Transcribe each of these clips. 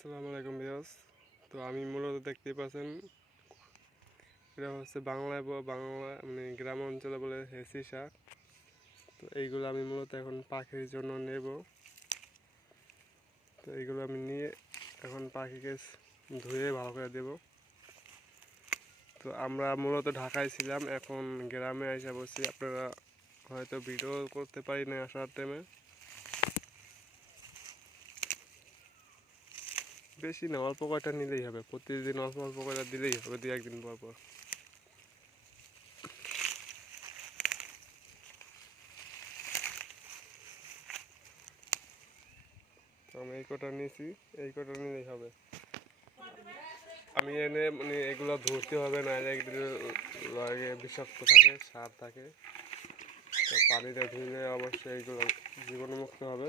আসসালামু আলাইকুম বিয়াস তো আমি মূলত দেখতে পাচ্ছেন, এটা হচ্ছে বাংলায় বাংলা মানে গ্রাম অঞ্চলে বলে হেসি শাক। তো এইগুলো আমি মূলত এখন পাখির জন্য নেব। তো এইগুলো আমি নিয়ে এখন পাখিকে ধুয়ে ভালো করে দেব। তো আমরা মূলত ঢাকায় ছিলাম, এখন গ্রামে এসে বসছি। আপনারা হয়তো ভিডিও করতে পারি না আসার টাইমে বেশি না, অল্প কয়টা নিলেই হবে। প্রতিদিন অল্প অল্প কয়টা দিলেই হবে, দু একদিন পর পর। আমি এই কটা নিয়েছি, এই কটা নিলেই হবে। আমি এনে মানে এগুলো ধরতে হবে না লাগে বিষাক্ত থাকে, সার থাকে। তো পানিতে ধুলে অবশ্যই এইগুলো জীবাণুমুক্ত হবে।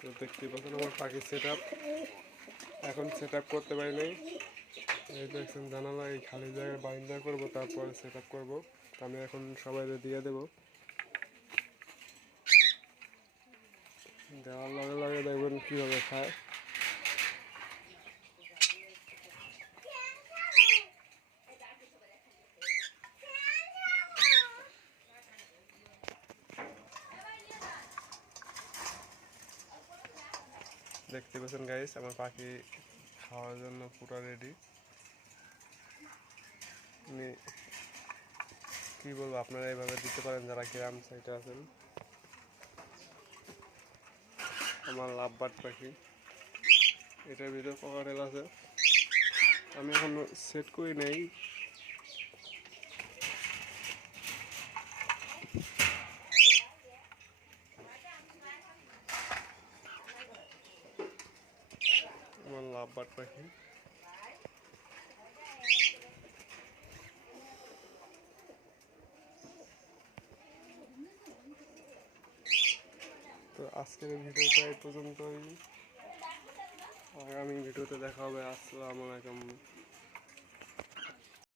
তো দেখতেই পাচ্ছেন আমার পাখির সেট এখন সেট করতে পারি নাই। এই দেখছেন জানালা, এই খালি জায়গায় বাইন্দা করব, তারপরে সেট আপ করব আমি এখন সবাই দিয়ে দেবো। দেওয়ার লগে লগে দেখবেন কীভাবে খায়। দেখতে পাচ্ছেন গাইস আমার পাখি খাওয়ার জন্য পুরো রেডি আমি কী বলব, আপনারা এইভাবে দিতে পারেন, যারা গ্রাম সাইডে আছেন। আমার লাভবাট পাখি। এটার ভিতরে ককাটেল আছে। আমি এখন সেট করি নেই। লাভবাট পাখি তো আজকের ভিডিওটা এই পর্যন্তই। আগামী ভিডিওতে দেখা হবে। আসসালামু আলাইকুম।